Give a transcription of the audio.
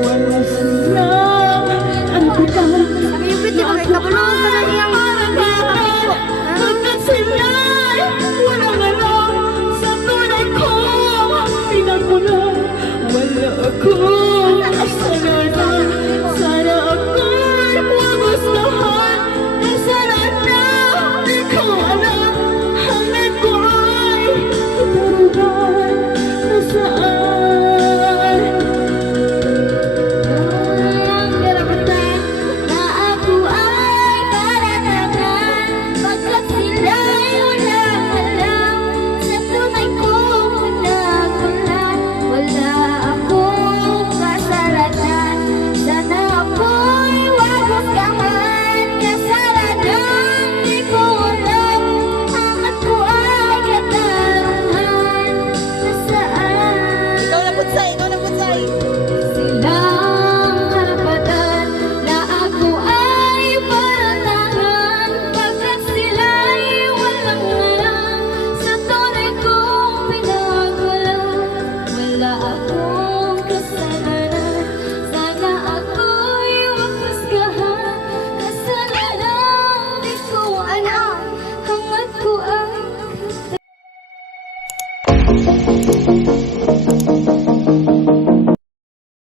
Wala silang ang bilang. Sabi yung pwede mag kabulong ka na niyang Hanggang sila'y walang alam sa tunay kong pinagulang. Wala akong kasalanan. Sana ako'y magustuhan. Na sana na di ko alam. Hanggang ko ay katarugan na saan. ang karapatan na ako ay karanasan. Pagkat sila'y walang alam sa tunay kong pinagulan. Wala akong kasalanan. Sana ako'y wag husgahan. Kasalanan di ko alam. Hanggat ko ay katarungan na saan. Ikaw na po sa ino